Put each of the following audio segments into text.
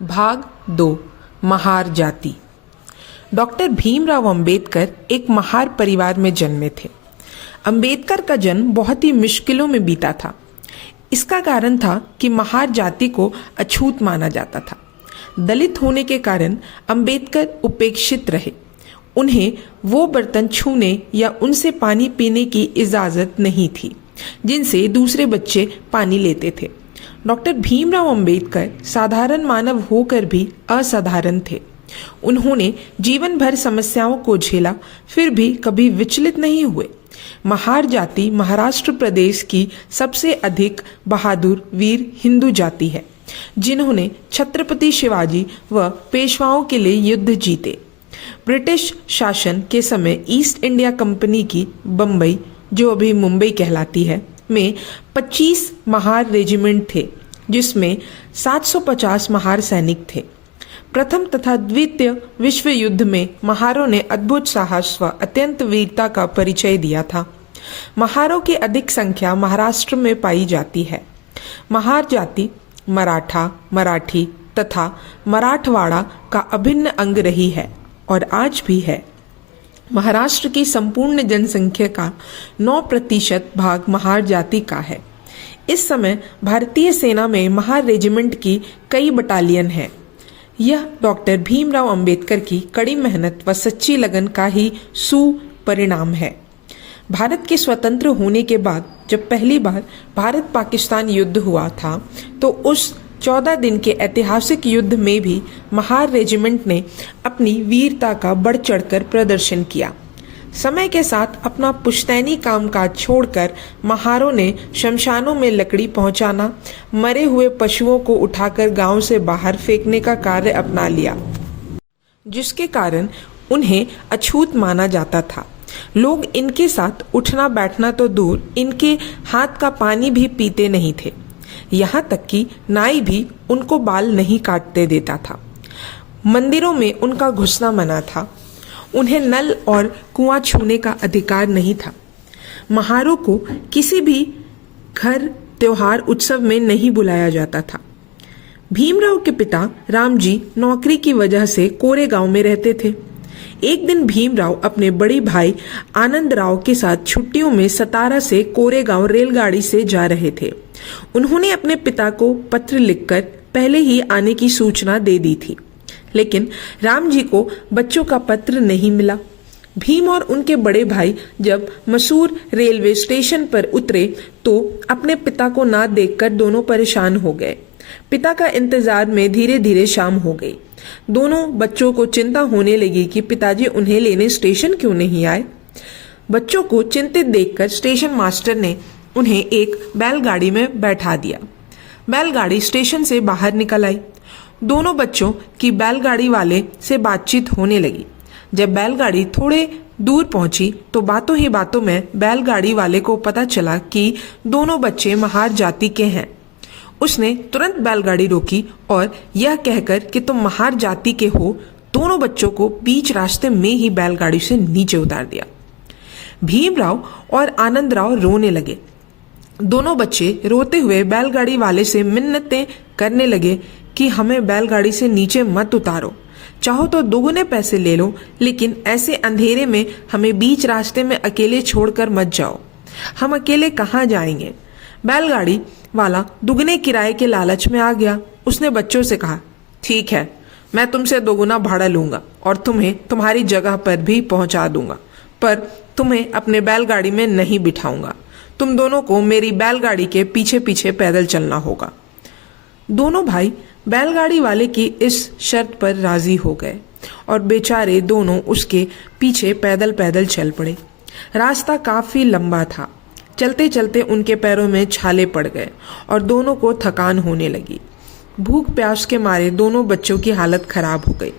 भाग 2 महार जाति। डॉक्टर भीमराव अंबेडकर एक महार परिवार में जन्मे थे। अंबेडकर का जन्म बहुत ही मुश्किलों में बीता था। इसका कारण था कि महार जाति को अछूत माना जाता था। दलित होने के कारण अंबेडकर उपेक्षित रहे। उन्हें वो बर्तन छूने या उनसे पानी पीने की इजाज़त नहीं थी जिनसे दूसरे बच्चे पानी लेते थे। डॉक्टर भीमराव अंबेडकर साधारण मानव होकर भी असाधारण थे। उन्होंने जीवन भर समस्याओं को झेला, फिर भी कभी विचलित नहीं हुए। महार जाति महाराष्ट्र प्रदेश की सबसे अधिक बहादुर वीर हिंदू जाति है, जिन्होंने छत्रपति शिवाजी व पेशवाओं के लिए युद्ध जीते। ब्रिटिश शासन के समय ईस्ट इंडिया कंपनी की बम्बई, जो अभी मुंबई कहलाती है, में 25 महार रेजिमेंट थे, जिसमें 750 महार सैनिक थे। प्रथम तथा द्वितीय विश्व युद्ध में महारों ने अद्भुत साहस व अत्यंत वीरता का परिचय दिया था। महारों की अधिक संख्या महाराष्ट्र में पाई जाती है। महार जाति मराठा, मराठी तथा मराठवाड़ा का अभिन्न अंग रही है और आज भी है। महाराष्ट्र की संपूर्ण जनसंख्या का 9% भाग महार जाति का है। इस समय भारतीय सेना में महार रेजिमेंट की कई बटालियन हैं। यह डॉक्टर भीमराव अंबेडकर की कड़ी मेहनत व सच्ची लगन का ही सुपरिणाम है। भारत के स्वतंत्र होने के बाद जब पहली बार भारत पाकिस्तान युद्ध हुआ था, तो उस 14 दिन के ऐतिहासिक युद्ध में भी महार रेजिमेंट ने अपनी वीरता का बढ़ चढ़कर प्रदर्शन किया। समय के साथ अपना पुश्तैनी कामकाज छोड़कर महारों ने शमशानों में लकड़ी पहुंचाना, मरे हुए पशुओं को उठाकर गांव से बाहर फेंकने का कार्य अपना लिया, जिसके कारण उन्हें अछूत माना जाता था। लोग इनके साथ उठना बैठना तो दूर, इनके हाथ का पानी भी पीते नहीं थे। यहाँ तक कि नाई भी उनको बाल नहीं काटते देता था। मंदिरों में उनका घुसना मना था। उन्हें नल और कुआं छूने का अधिकार नहीं था। महारों को किसी भी घर, त्योहार, उत्सव में नहीं बुलाया जाता था। भीमराव के पिता रामजी नौकरी की वजह से कोरेगांव में रहते थे। एक दिन भीमराव अपने बड़े भाई आनंदराव के साथ छुट्टियों में सतारा से कोरेगांव रेलगाड़ी से जा रहे थे। उन्होंने अपने पिता को पत्र लिखकर पहले ही आने की सूचना दे दी थी, लेकिन राम जी को बच्चों का पत्र नहीं मिला। भीम और उनके बड़े भाई जब मसूर रेलवे स्टेशन पर उतरे तो अपने पिता को ना देखकर दोनों परेशान हो गए। पिता का इंतजार में धीरे धीरे शाम हो गई। दोनों बच्चों को चिंता होने लगी कि पिताजी उन्हें लेने स्टेशन क्यों नहीं आए। बच्चों को चिंतित देखकर स्टेशन मास्टर ने उन्हें एक बैलगाड़ी में बैठा दिया। बैलगाड़ी स्टेशन से बाहर निकल आई। दोनों बच्चों की बैलगाड़ी वाले से बातचीत होने लगी। जब बैलगाड़ी थोड़े दूर पहुंची तो बातों ही बातों में बैलगाड़ी वाले को पता चला कि दोनों बच्चे महार जाति के हैं। उसने तुरंत बैलगाड़ी रोकी और यह कहकर कि तुम महार जाति के हो, दोनों बच्चों को बीच रास्ते में ही बैलगाड़ी से नीचे उतार दिया। भीमराव और आनंदराव रोने लगे। दोनों बच्चे रोते हुए बैलगाड़ी वाले से मिन्नतें करने लगे कि हमें बैलगाड़ी से नीचे मत उतारो, चाहो तो दोगुने पैसे ले लो, लेकिन ऐसे अंधेरे में हमें बीच रास्ते में अकेले छोड़कर मत जाओ। हम अकेले कहाँ जाएंगे। बैलगाड़ी वाला दुगने किराए के लालच में आ गया। उसने बच्चों से कहा, ठीक है, मैं तुमसे दोगुना भाड़ा लूंगा और तुम्हें तुम्हारी जगह पर भी पहुंचा दूंगा, पर तुम्हें अपने बैलगाड़ी में नहीं बिठाऊंगा। तुम दोनों को मेरी बैलगाड़ी के पीछे पीछे पैदल चलना होगा। दोनों भाई बैलगाड़ी वाले की इस शर्त पर राजी हो गए और बेचारे दोनों उसके पीछे पैदल पैदल चल पड़े। रास्ता काफी लंबा था। चलते चलते उनके पैरों में छाले पड़ गए और दोनों को थकान होने लगी। भूख प्यास के मारे दोनों बच्चों की हालत खराब हो गई।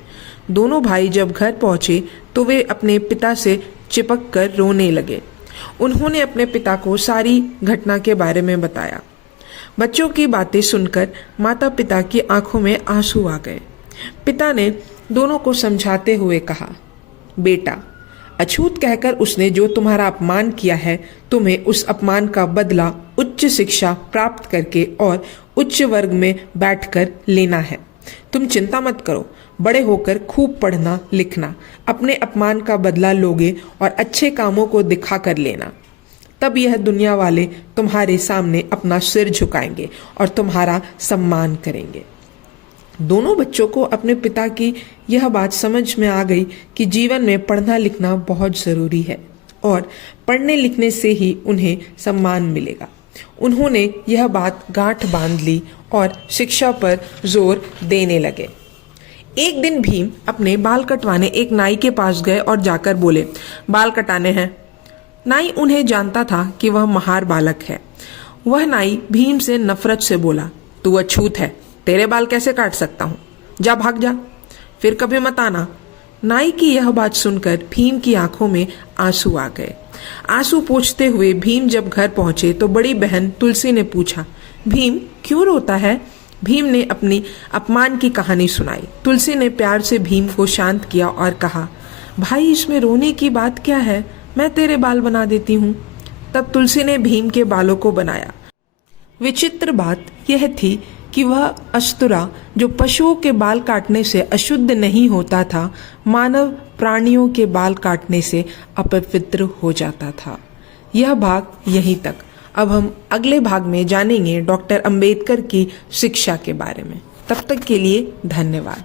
दोनों भाई जब घर पहुंचे तो वे अपने पिता से चिपक कर रोने लगे। उन्होंने अपने पिता को सारी घटना के बारे में बताया। बच्चों की बातें सुनकर माता पिता की आंखों में आंसू आ गए। पिता ने दोनों को समझाते हुए कहा, बेटा, अछूत कहकर उसने जो तुम्हारा अपमान किया है, तुम्हें उस अपमान का बदला उच्च शिक्षा प्राप्त करके और उच्च वर्ग में बैठकर लेना है। तुम चिंता मत करो, बड़े होकर खूब पढ़ना लिखना, अपने अपमान का बदला लोगे और अच्छे कामों को दिखा कर लेना। तब यह दुनिया वाले तुम्हारे सामने अपना सिर झुकाएंगे और तुम्हारा सम्मान करेंगे। दोनों बच्चों को अपने पिता की यह बात समझ में आ गई कि जीवन में पढ़ना लिखना बहुत ज़रूरी है और पढ़ने लिखने से ही उन्हें सम्मान मिलेगा। उन्होंने यह बात गांठ बांध ली और शिक्षा पर जोर देने लगे। एक दिन भीम अपने बाल कटवाने एक नाई के पास गए और जाकर बोले, बाल कटाने हैं। नाई उन्हें जानता था कि वह महार बालक है। वह नाई भीम से नफरत से बोला, तू अछूत है, तेरे बाल कैसे काट सकता हूँ, जा भाग जा, फिर कभी मत आना। नाई की यह बात सुनकर भीम की आंखों में आंसू आ गए। आंसू पोंछते हुए भीम जब घर पहुंचे तो बड़ी बहन तुलसी ने पूछा, भीम क्यों रोता है? भीम ने अपनी अपमान की कहानी सुनाई। तुलसी ने प्यार से भीम को शांत किया और कहा, भाई इसमें रोने की बात क्या है, मैं तेरे बाल बना देती हूँ। तब तुलसी ने भीम के बालों को बनाया। विचित्र बात यह थी कि वह अस्तुरा जो पशुओं के बाल काटने से अशुद्ध नहीं होता था, मानव प्राणियों के बाल काटने से अपवित्र हो जाता था। यह भाग यहीं तक। अब हम अगले भाग में जानेंगे डॉक्टर अंबेडकर की शिक्षा के बारे में। तब तक के लिए धन्यवाद।